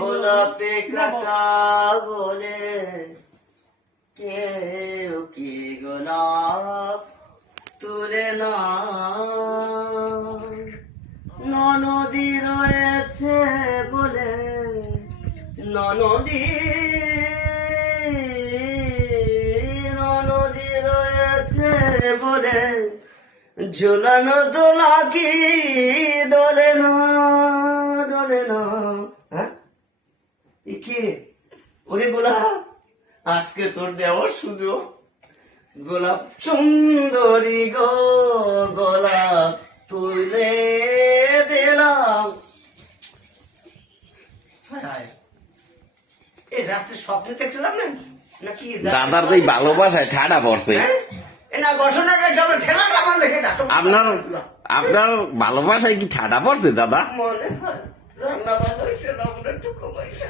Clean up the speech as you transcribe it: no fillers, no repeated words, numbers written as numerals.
গোলাপে কাটা বলে কেউ কি গোলাপ তুলে না, ননদী রয়েছে বলে, ননদী রয়েছে বলে ঝুলানো দোলা কি দোলে না, দোলে না। হ্যাঁ কি ওরে গোলাপ, আজকে তোর দেওয়ার সুযোগ। গোলাপ সুন্দরী গো গোলাপ তুলে দিলাম। এই রাত্রে স্বপ্ন দেখছিলাম না নাকি দাদার এই ভালোবাসায় ঠাডা পড়ছে। না ঘটনাটা যেমন ঠেলাটা আমার লেখে না আপনার আপনার ভালোবাসায় কি ঠাডা পড়ছে দাদা? মনে হয় রান্না ভালো হয়েছে, লবণ একটু কমাইছে।